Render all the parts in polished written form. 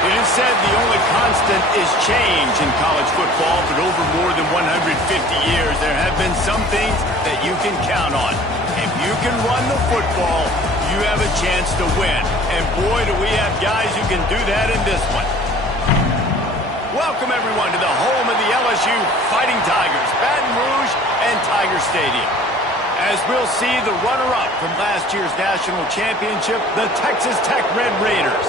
It is said the only constant is change in college football, but over more than 150 years, there have been some things that you can count on. If you can run the football, you have a chance to win. And boy, do we have guys who can do that in this one. Welcome, everyone, to the home of the LSU Fighting Tigers, Baton Rouge and Tiger Stadium. As we'll see, the runner-up from last year's national championship, the Texas Tech Red Raiders,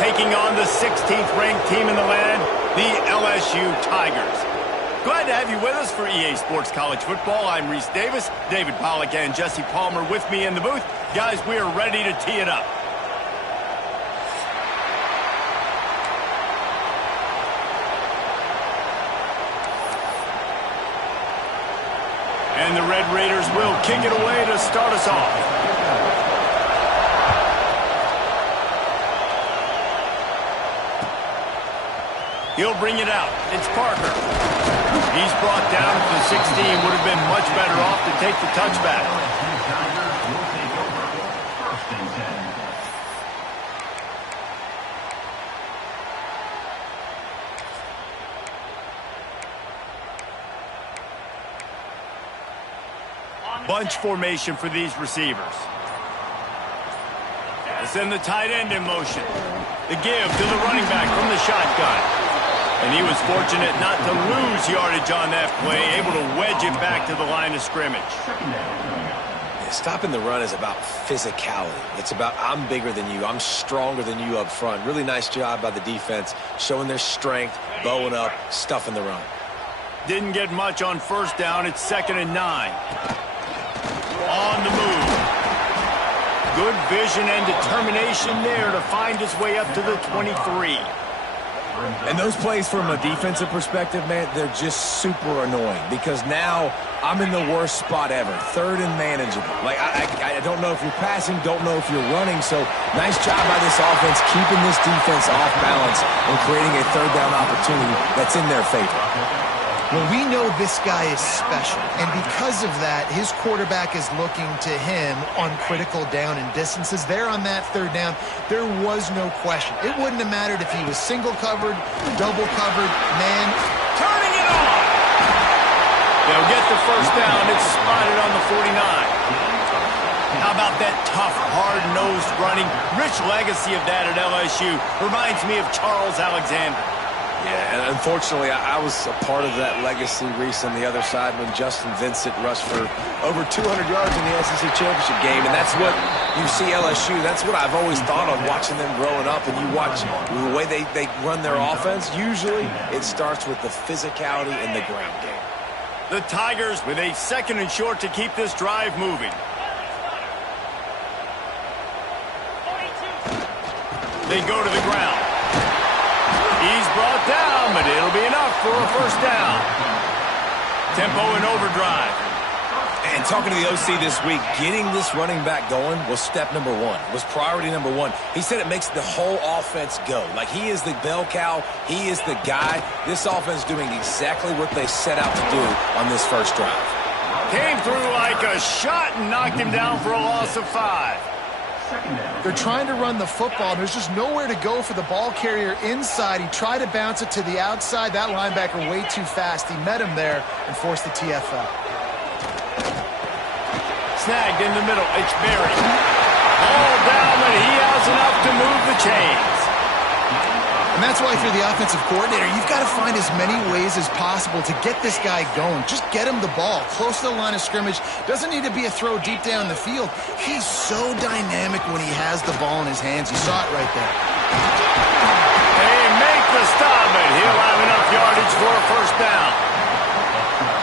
taking on the 16th-ranked team in the land, the LSU Tigers. Glad to have you with us for EA Sports College Football. I'm Reese Davis, David Pollack, and Jesse Palmer with me in the booth. Guys, we are ready to tee it up. And the Red Raiders will kick it away to start us off. He'll bring it out. It's Parker. He's brought down to the 16. Would have been much better off to take the touchback. Bunch formation for these receivers. They send the tight end in motion. The give to the running back from the shotgun. And he was fortunate not to lose yardage on that play, able to wedge it back to the line of scrimmage. Stopping the run is about physicality. It's about I'm bigger than you, I'm stronger than you up front. Really nice job by the defense, showing their strength, bowing up, stuffing the run. Didn't get much on first down. It's 2nd and 9. On the move. Good vision and determination there to find his way up to the 23. And those plays from a defensive perspective, man, they're just super annoying because now I'm in the worst spot ever. 3rd and manageable. Like, I don't know if you're passing, don't know if you're running. So nice job by this offense keeping this defense off balance and creating a 3rd down opportunity that's in their favor. Well, we know this guy is special, and because of that, his quarterback is looking to him on critical down and distances. There on that 3rd down, there was no question. It wouldn't have mattered if he was single covered, double covered, man. Turning it on! They'll get the first down. It's spotted on the 49. How about that tough, hard-nosed running? Rich legacy of that at LSU. Reminds me of Charles Alexander. Yeah, and unfortunately, I was a part of that legacy, Reese, on the other side when Justin Vincent rushed for over 200 yards in the SEC championship game. And that's what you see LSU. That's what I've always thought of watching them growing up. And you watch the way they run their offense. Usually, it starts with the physicality in the ground game. The Tigers with a 2nd and short to keep this drive moving. They go to the ground. He's brought down, but it'll be enough for a first down. Tempo and overdrive. And talking to the OC this week, getting this running back going was step number 1, was priority number 1. He said it makes the whole offense go. Like, he is the bell cow. He is the guy. This offense doing exactly what they set out to do on this first drive. Came through like a shot and knocked him down for a loss of 5. They're trying to run the football. There's just nowhere to go for the ball carrier inside. He tried to bounce it to the outside. That linebacker way too fast. He met him there and forced the TFL. Snagged in the middle. It's Berry. All down, but he has enough to move the chains. And that's why if you're the offensive coordinator, you've got to find as many ways as possible to get this guy going. Just get him the ball close to the line of scrimmage. Doesn't need to be a throw deep down the field. He's so dynamic when he has the ball in his hands. You saw it right there. They make the stop, but he'll have enough yardage for a first down.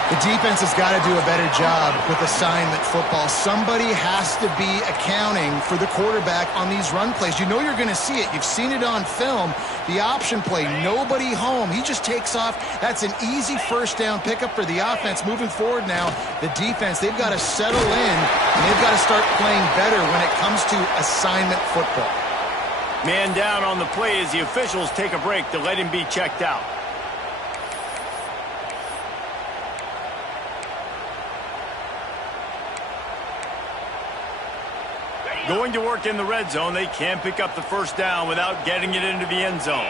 The defense has got to do a better job with assignment football. Somebody has to be accounting for the quarterback on these run plays. You know you're going to see it. You've seen it on film. The option play, nobody home. He just takes off. That's an easy first down pickup for the offense. Moving forward now, the defense, they've got to settle in, and they've got to start playing better when it comes to assignment football. Man down on the play as the officials take a break to let him be checked out. Going to work in the red zone, they can't pick up the first down without getting it into the end zone.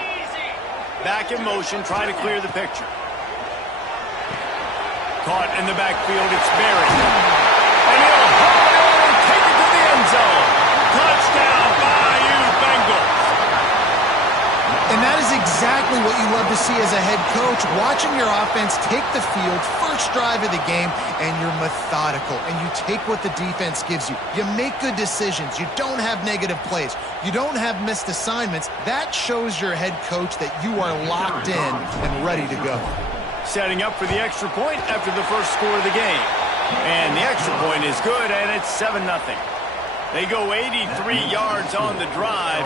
Back in motion, trying to clear the picture. Caught in the backfield, it's Berry. And he'll hold on and take it to the end zone. Touchdown, Bayou Bengals. And that is exactly what you love to see as a head coach, watching your offense take the field, first drive of the game, and you're methodical, and you take what the defense gives you. You make good decisions. You don't have negative plays. You don't have missed assignments. That shows your head coach that you are locked in and ready to go. Setting up for the extra point after the first score of the game. And the extra point is good, and it's 7-0. They go 83 yards on the drive,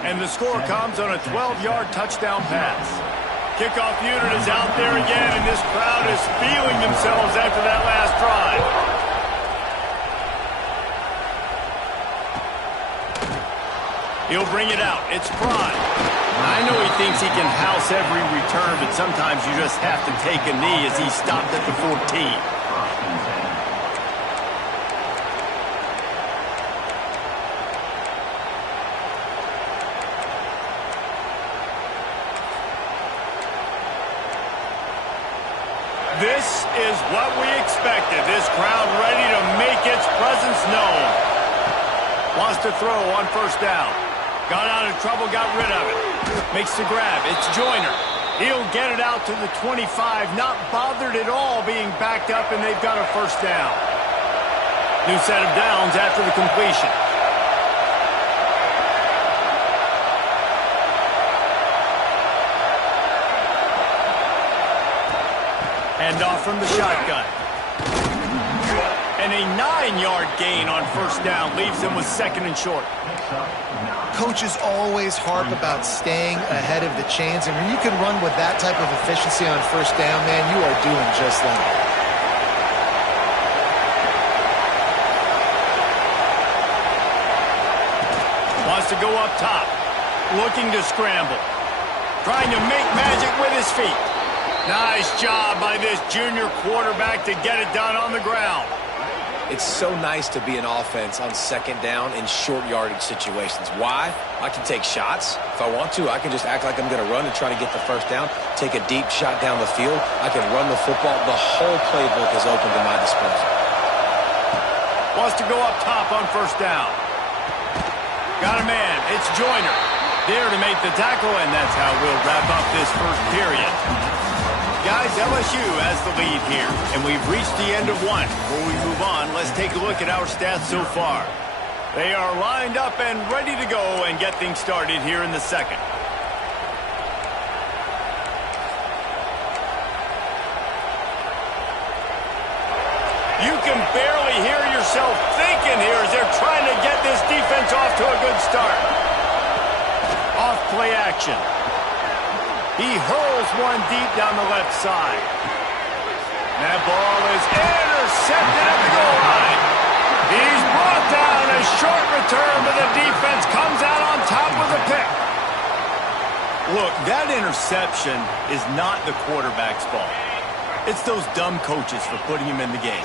and the score comes on a 12-yard touchdown pass. Kickoff unit is out there again, and this crowd is feeling themselves after that last drive. He'll bring it out. It's Prime. I know he thinks he can house every return, but sometimes you just have to take a knee as he stopped at the 14. This is what we expected. This crowd ready to make its presence known. Wants to throw on first down. Got out of trouble, got rid of it. Makes the grab. It's Joyner. He'll get it out to the 25. Not bothered at all being backed up, and they've got a first down. New set of downs after the completion. Hand off from the shotgun. And a 9-yard gain on first down leaves them with second and short. Coaches always harp about staying ahead of the chains, and when you can run with that type of efficiency on first down, man, you are doing just that. Wants to go up top. Looking to scramble. Trying to make magic with his feet. Nice job by this junior quarterback to get it done on the ground. It's so nice to be an offense on second down in short yardage situations. Why? I can take shots. If I want to, I can just act like I'm going to run and try to get the first down, take a deep shot down the field. I can run the football. The whole playbook is open to my disposal. Wants to go up top on first down. Got a man. It's Joyner. There to make the tackle, and that's how we'll wrap up this first period. Guys, LSU has the lead here, and we've reached the end of one. Before we move on, let's take a look at our stats so far. They are lined up and ready to go and get things started here in the second. You can barely hear yourself thinking here as they're trying to get this defense off to a good start. Off play action. He hurls one deep down the left side. That ball is intercepted at the goal line. He's brought down. A short return, but the defense comes out on top with a pick. Look, that interception is not the quarterback's fault. It's those dumb coaches for putting him in the game.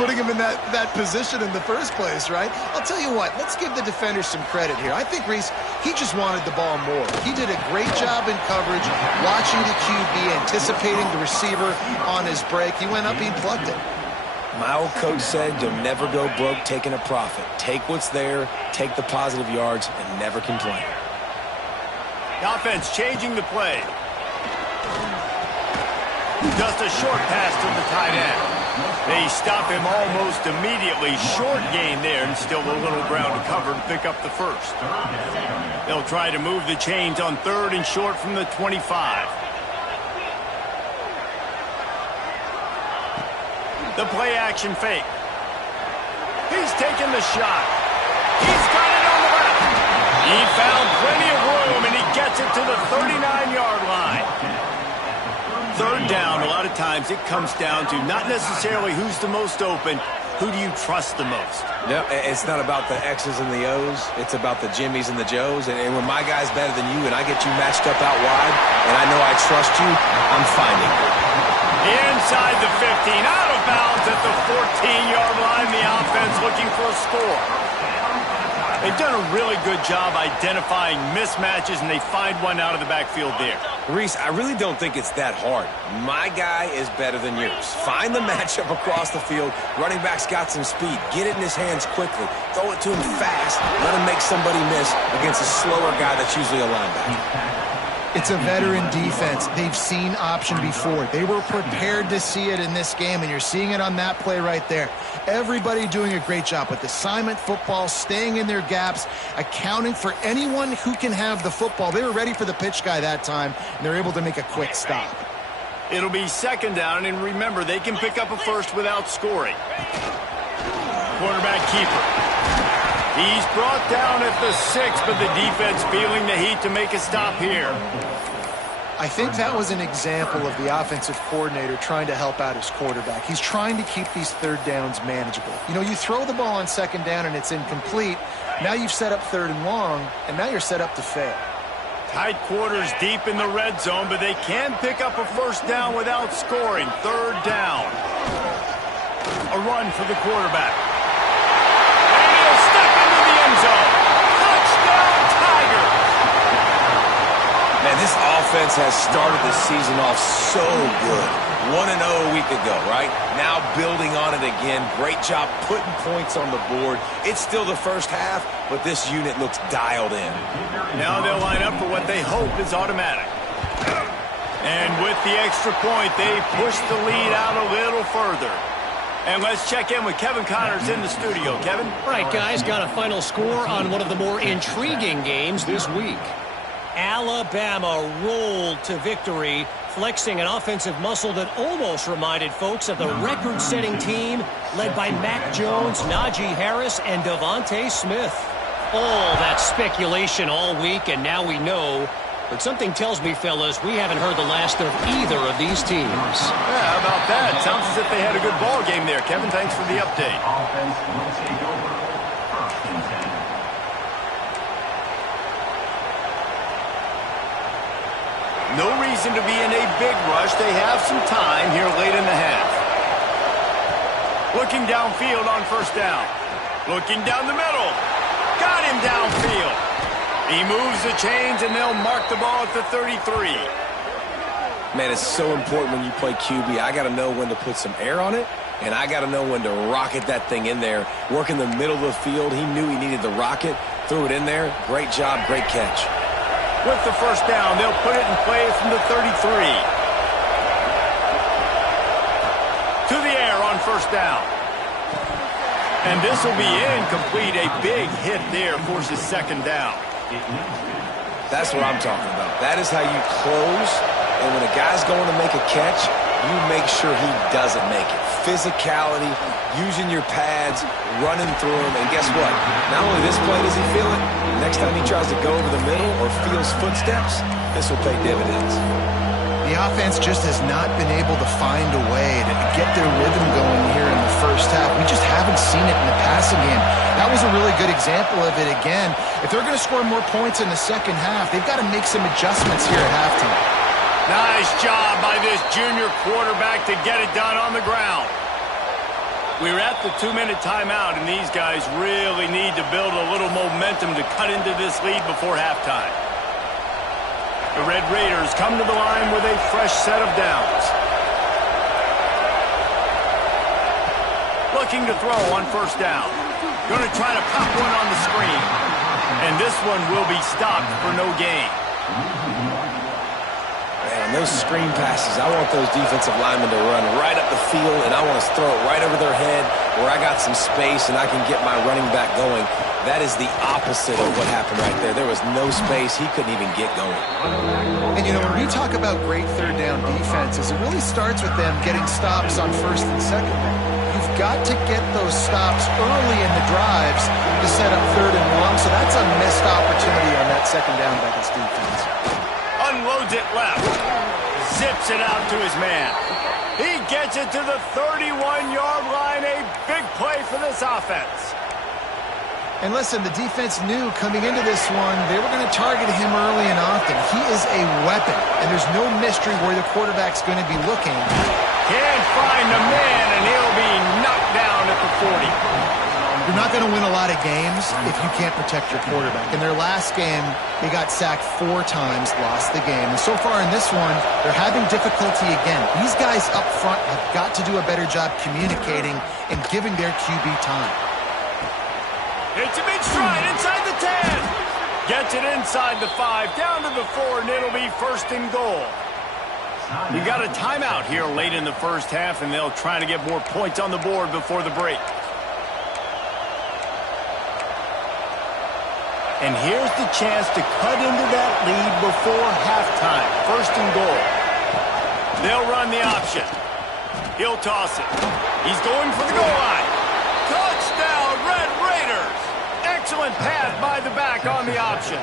Putting him in that position in the first place, right? I'll tell you what, let's give the defenders some credit here. I think Reese, he just wanted the ball more. He did a great job in coverage, watching the QB, anticipating the receiver on his break. He went up, he plugged it. My old coach said, you'll never go broke taking a profit. Take what's there, take the positive yards, and never complain. The offense changing the play. Just a short pass to the tight end. They stop him almost immediately. Short gain there, and still a little ground to cover to pick up the first. They'll try to move the chains on third and short from the 25. The play action fake. He's taking the shot. He's got it on the left. He found plenty of room, and he gets it to the 39-yard line. Third down, a lot of times it comes down to not necessarily who's the most open, who do you trust the most? Yep, it's not about the X's and the O's. It's about the Jimmys and the Joes. And when my guy's better than you and I get you matched up out wide and I know I trust you, I'm finding it. Inside the 15, out of bounds at the 14-yard line. The offense looking for a score. They've done a really good job identifying mismatches, and they find one out of the backfield there. Reese, I really don't think it's that hard. My guy is better than yours. Find the matchup across the field. Running back's got some speed. Get it in his hands quickly. Throw it to him fast. Let him make somebody miss against a slower guy that's usually a linebacker. It's a veteran defense. They've seen option before. They were prepared to see it in this game, and you're seeing it on that play right there. Everybody doing a great job with assignment football, staying in their gaps, accounting for anyone who can have the football. They were ready for the pitch guy that time, and they're able to make a quick stop. It'll be second down, and remember, they can pick up a first without scoring. Quarterback keeper. He's brought down at the 6, but the defense feeling the heat to make a stop here. I think that was an example of the offensive coordinator trying to help out his quarterback. He's trying to keep these third downs manageable. You know, you throw the ball on second down and it's incomplete. Now you've set up third and long, and now you're set up to fail. Tight quarters deep in the red zone, but they can pick up a first down without scoring. Third down. A run for the quarterback. Touchdown, Tiger! Man, this offense has started the season off so good. 1-0 a week ago, right? Now building on it again. Great job putting points on the board. It's still the first half, but this unit looks dialed in. Now they'll line up for what they hope is automatic. And with the extra point, they push the lead out a little further. And let's check in with Kevin Connors in the studio. Kevin? Right, guys, got a final score on one of the more intriguing games this week. Alabama rolled to victory, flexing an offensive muscle that almost reminded folks of the record-setting team led by Mac Jones, Najee Harris, and Devontae Smith. All that speculation all week, and now we know. But something tells me, fellas, we haven't heard the last of either of these teams. Yeah, how about that? Sounds as if they had a good ball game there. Kevin, thanks for the update. No reason to be in a big rush. They have some time here late in the half. Looking downfield on first down. Looking down the middle. Got him downfield. He moves the chains, and they'll mark the ball at the 33. Man, it's so important when you play QB. I got to know when to put some air on it, and I got to know when to rocket that thing in there. Work in the middle of the field. He knew he needed the rocket, threw it in there. Great job, great catch. With the first down, they'll put it in play from the 33. To the air on first down. And this will be incomplete. A big hit there forces second down. That's what I'm talking about. That is how you close, and when a guy's going to make a catch, you make sure he doesn't make it. Physicality, using your pads, running through him, and guess what? Not only this play does he feel it, next time he tries to go over the middle or feels footsteps, this will pay dividends. The offense just has not been able to find a way to get their rhythm going here in the first half. We just haven't seen it in the passing game. That was a really good example of it again. If they're going to score more points in the second half, they've got to make some adjustments here at halftime. Nice job by this junior quarterback to get it done on the ground. We're at the 2-minute timeout, and these guys really need to build a little momentum to cut into this lead before halftime. The Red Raiders come to the line with a fresh set of downs. Looking to throw on first down. Going to try to pop one on the screen. And this one will be stopped for no gain. Man, those screen passes, I want those defensive linemen to run right up the field, and I want to throw it right over their head where I got some space and I can get my running back going. That is the opposite of what happened right there. There was no space. He couldn't even get going. And, you know, when we talk about great third down defenses, it really starts with them getting stops on first and second down. You've got to get those stops early in the drives to set up third and long, so that's a missed opportunity on that second down by this defense. Unloads it left. Zips it out to his man. He gets it to the 31-yard line. A big play for this offense. And listen, the defense knew coming into this one, they were going to target him early and often. He is a weapon, and there's no mystery where the quarterback's going to be looking. Can't find the man, and he'll be knocked down at the 40. You're not going to win a lot of games if you can't protect your quarterback. In their last game, they got sacked 4 times, lost the game. And so far in this one, they're having difficulty again. These guys up front have got to do a better job communicating and giving their QB time. It's a big stride inside the 10. Gets it inside the 5, down to the 4, and it'll be first and goal. We got a timeout here late in the first half, and they'll try to get more points on the board before the break. And here's the chance to cut into that lead before halftime. First and goal. They'll run the option. He'll toss it. He's going for the goal line. Touchdown, Red Raiders. Excellent pass by the back on the option.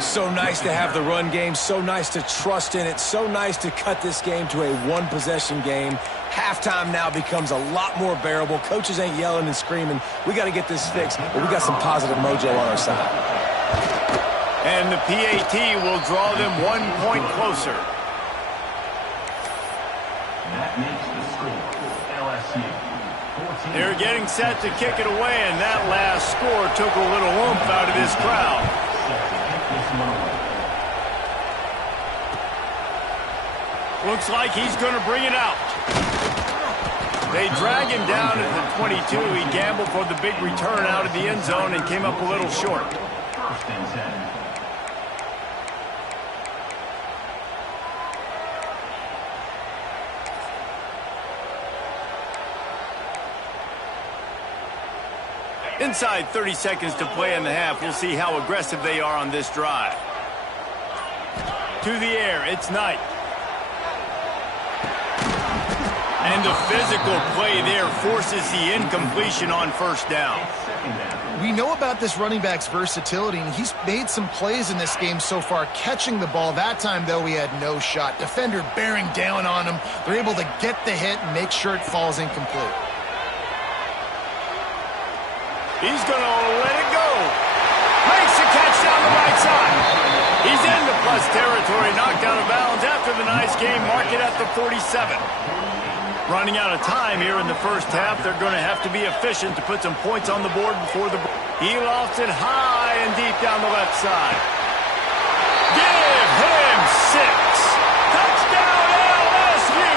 So nice to have the run game. So nice to trust in it. So nice to cut this game to a one-possession game. Halftime now becomes a lot more bearable. Coaches ain't yelling and screaming. We got to get this fixed, but we got some positive mojo on our side. And the PAT will draw them 1 point closer. That makes the score LSU 14. They're getting set to kick it away, and that last score took a little oomph out of this crowd. Looks like he's going to bring it out. They drag him down at the 22. He gambled for the big return out of the end zone and came up a little short. First and 10. Inside 30 seconds to play in the half. We'll see how aggressive they are on this drive. To the air, it's Knight. And the physical play there forces the incompletion on first down. We know about this running back's versatility, and he's made some plays in this game so far, catching the ball. That time, though, he had no shot. Defender bearing down on him. They're able to get the hit and make sure it falls incomplete. He's going to let it go. Makes the catch down the right side. He's in the plus territory, knocked out of bounds after the nice game. Mark it at the 47. Running out of time here in the first half. They're going to have to be efficient to put some points on the board before the break. He lofts it high and deep down the left side. Give him 6. Touchdown LSU.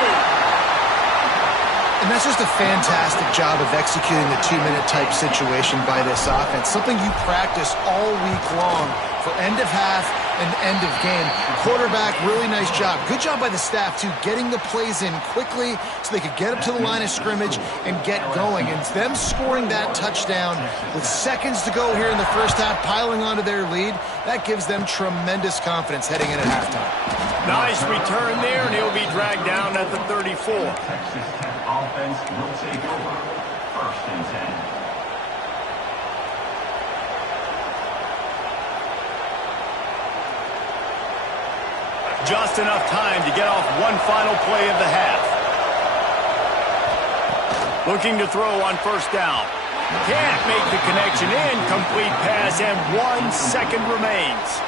And that's just a fantastic job of executing the 2-minute type situation by this offense. Something you practice all week long for end of half and end of game. Quarterback, really nice job. Good job by the staff, too, getting the plays in quickly so they could get up to the line of scrimmage and get going. And them scoring that touchdown with seconds to go here in the first half, piling onto their lead, that gives them tremendous confidence heading in at halftime. Nice return there, and he'll be dragged down at the 34. Texas Tech offense will take over. First and 10. Just enough time to get off one final play of the half. Looking to throw on first down. Can't make the connection. Incomplete pass, and 1 second remains.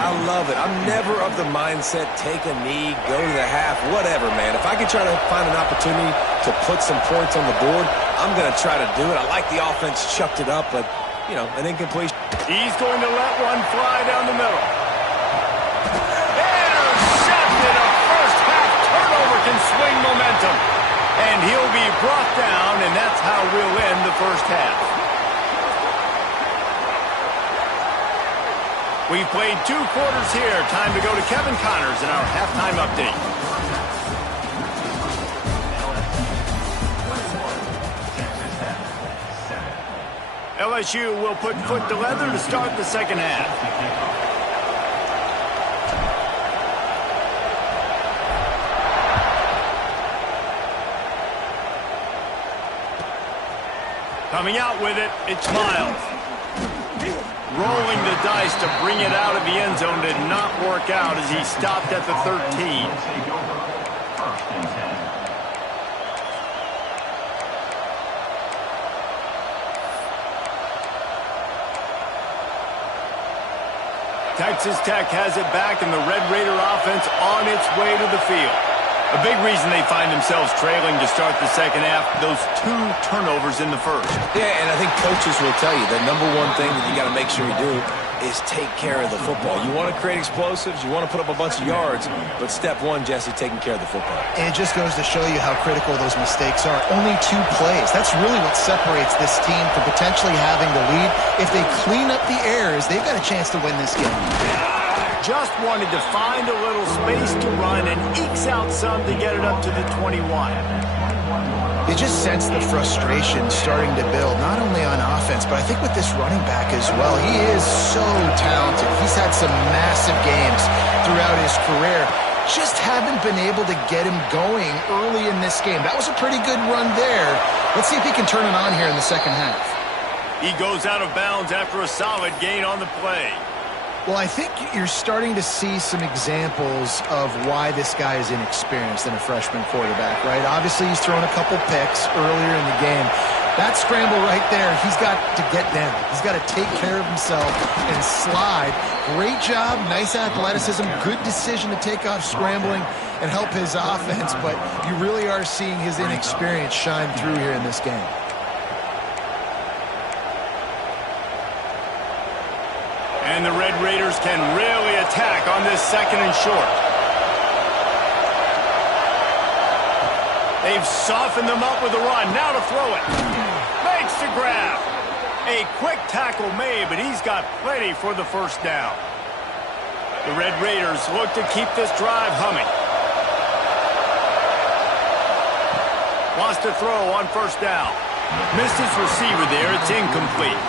I love it. I'm never of the mindset, take a knee, go to the half, whatever, man. If I can try to find an opportunity to put some points on the board, I'm going to try to do it. I like the offense chucked it up, but, you know, an incompletion. He's going to let one fly down the middle. Intercepted. A first half turnover can swing momentum. And he'll be brought down, and that's how we'll end the first half. We've played 2 quarters here. Time to go to Kevin Connors in our halftime update. LSU will put foot to leather to start the second half. Coming out with it, it's Miles. Rolling the dice to bring it out of the end zone did not work out as he stopped at the 13. Texas Tech has it back, and the Red Raider offense on its way to the field. A big reason they find themselves trailing to start the second half, those 2 turnovers in the first. Yeah, and I think coaches will tell you the number one thing that you got to make sure you do is take care of the football. You want to create explosives, you want to put up a bunch of yards, but step one, Jesse, taking care of the football. And it just goes to show you how critical those mistakes are. Only 2 plays. That's really what separates this team from potentially having the lead. If they clean up the errors, they've got a chance to win this game. Just wanted to find a little space to run and ekes out some to get it up to the 21. You just sense the frustration starting to build, not only on offense, but I think with this running back as well. He is so talented. He's had some massive games throughout his career. Just haven't been able to get him going early in this game. That was a pretty good run there. Let's see if he can turn it on here in the second half. He goes out of bounds after a solid gain on the play. Well, I think you're starting to see some examples of why this guy is inexperienced in a freshman quarterback, right? Obviously, he's thrown a couple picks earlier in the game. That scramble right there, he's got to get down. He's got to take care of himself and slide. Great job, nice athleticism, good decision to take off scrambling and help his offense, but you really are seeing his inexperience shine through here in this game. And the Red Raiders can really attack on this second and short. They've softened them up with a run. Now to throw it. Makes the grab. A quick tackle made, but he's got plenty for the first down. The Red Raiders look to keep this drive humming. Wants to throw on first down. Missed his receiver there. It's incomplete.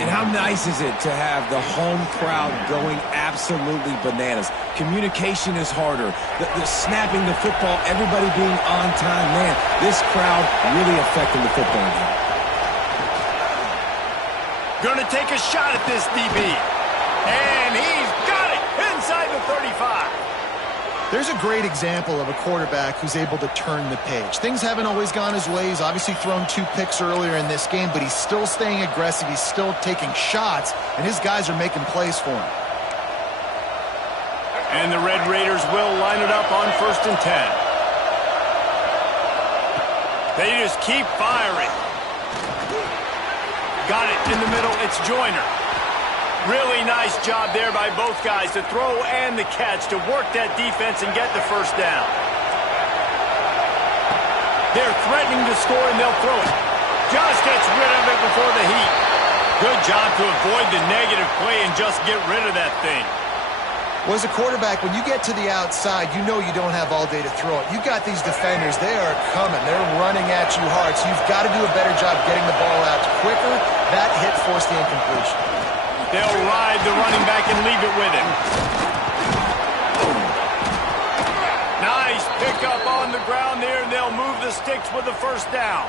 And how nice is it to have the home crowd going absolutely bananas? Communication is harder. The snapping the football, everybody being on time. Man, this crowd really affecting the football game. Going to take a shot at this DB. And he's got it inside the 35. There's a great example of a quarterback who's able to turn the page. Things haven't always gone his way. He's obviously thrown 2 picks earlier in this game, but he's still staying aggressive. He's still taking shots, and his guys are making plays for him. And the Red Raiders will line it up on 1st and 10. They just keep firing. Got it in the middle. It's Joyner. Really nice job there by both guys to throw and the catch to work that defense and get the first down. They're threatening to score, and they'll throw it. Just gets rid of it before the heat. Good job to avoid the negative play and just get rid of that thing. Well, as a quarterback, when you get to the outside, you know you don't have all day to throw it. You've got these defenders. They are coming. They're running at you hard, so you've got to do a better job getting the ball out quicker. That hit forced the incompletion. They'll ride the running back and leave it with him. Nice pickup on the ground there, and they'll move the sticks with the first down.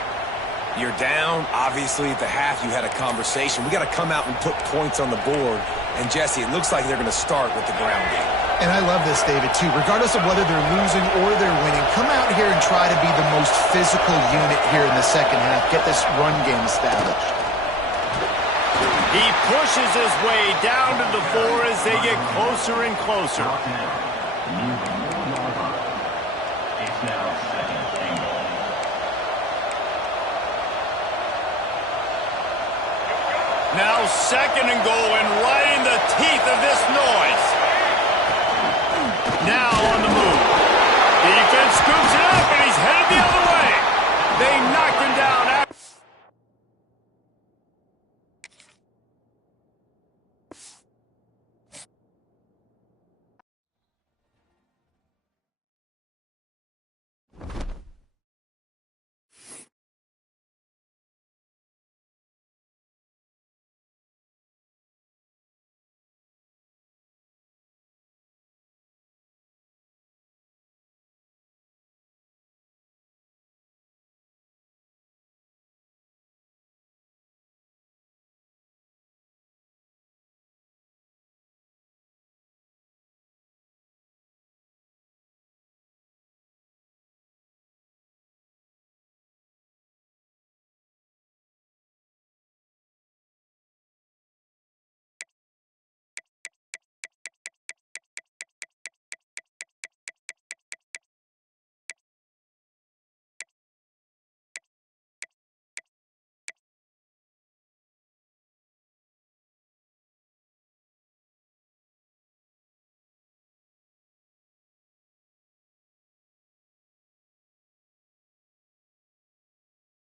You're down. Obviously, at the half, you had a conversation. We got to come out and put points on the board. And, Jesse, it looks like they're going to start with the ground game. And I love this, David, too. Regardless of whether they're losing or they're winning, come out here and try to be the most physical unit here in the second half. Get this run game established. He pushes his way down to the 4 as they get closer and closer. It's now 2nd and goal. Now 2nd and goal, and right in the teeth of this noise.